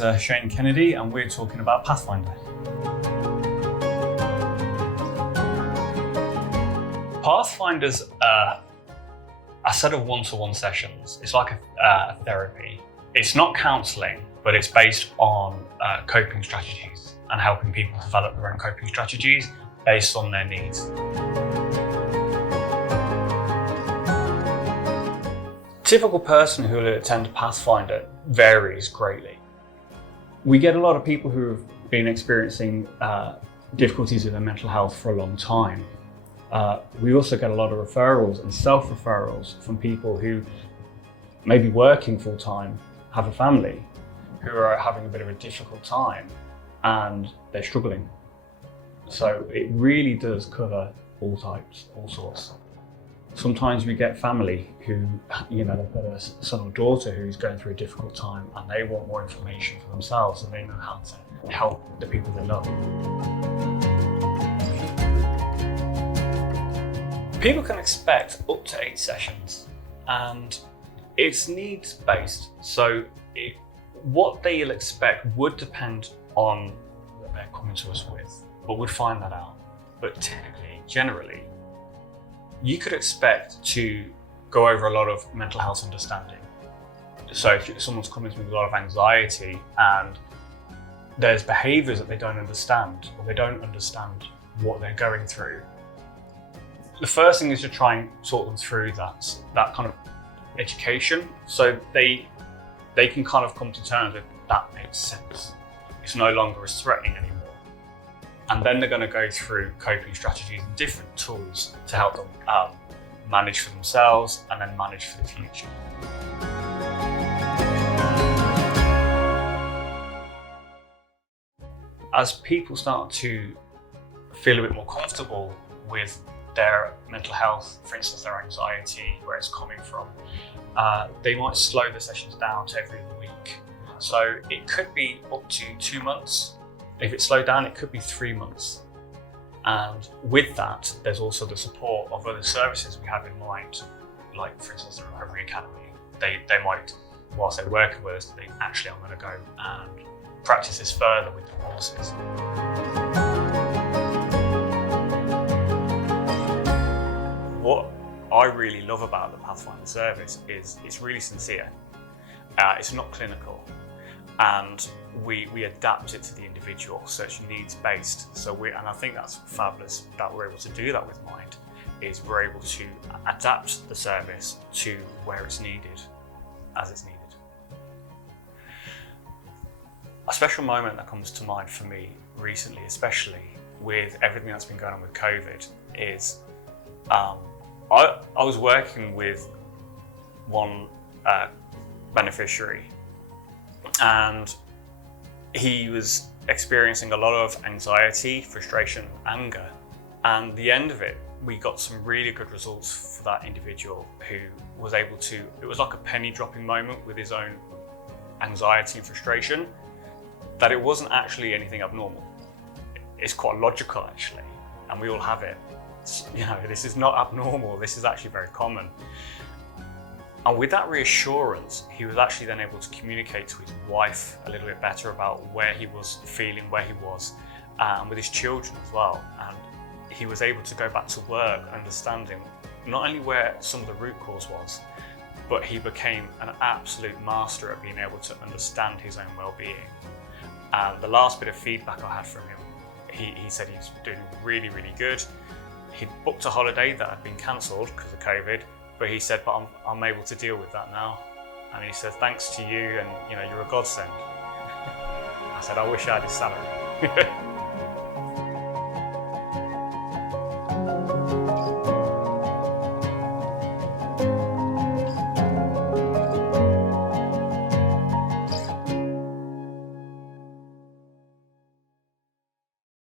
is Shane Kennedy, and we're talking about Pathfinder. Pathfinder's a set of one-to-one sessions. It's like a therapy. It's not counselling, but it's based on coping strategies and helping people develop their own coping strategies based on their needs. Typical person who will attend Pathfinder varies greatly. We get a lot of people who have been experiencing difficulties with their mental health for a long time. We also get a lot of referrals and self-referrals from people who may be working full-time, have a family, who are having a bit of a difficult time and they're struggling. So it really does cover all types, all sorts. Sometimes we get family who, they've got a son or daughter who's going through a difficult time and they want more information for themselves so they know how to help the people they love. People can expect up to 8 sessions and it's needs based. So what they'll expect would depend on what they're coming to us with, but we'd find that out. But typically, generally, you could expect to go over a lot of mental health understanding. So if someone's coming to me with a lot of anxiety and there's behaviours that they don't understand, or they don't understand what they're going through, the first thing is to try and sort them through that kind of education, so they can kind of come to terms with that makes sense. It's no longer as threatening anymore. And then they're going to go through coping strategies and different tools to help them manage for themselves and then manage for the future. As people start to feel a bit more comfortable with their mental health, for instance, their anxiety, where it's coming from, they might slow the sessions down to every other week. So it could be up to 2 months. If it's slowed down, it could be 3 months. And with that, there's also the support of other services we have in mind, like for instance, the Recovery Academy. They might, whilst they're working with us, they actually are going to go and practice this further with the courses. What I really love about the Pathfinder service is it's really sincere. It's not clinical, and we adapt it to the individual, so it's needs based. And I think that's fabulous that we're able to do that with Mind. Is we're able to adapt the service to where it's needed, as it's needed. A special moment that comes to mind for me recently, especially with everything that's been going on with COVID, is I was working with one beneficiary, and he was experiencing a lot of anxiety, frustration, anger. And at the end of it, we got some really good results for that individual who was able to, it was like a penny dropping moment with his own anxiety and frustration, that it wasn't actually anything abnormal. It's quite logical actually, and we all have it. This is not abnormal, this is actually very common. And with that reassurance, he was actually then able to communicate to his wife a little bit better about where he was feeling, where he was, and with his children as well. And he was able to go back to work understanding not only where some of the root cause was, but he became an absolute master at being able to understand his own well-being. And the last bit of feedback I had from him, he said he was doing really, really good. He'd booked a holiday that had been cancelled because of COVID, but he said, but I'm able to deal with that now. And he said, thanks to you, and you're a godsend. I said, I wish I had his salary.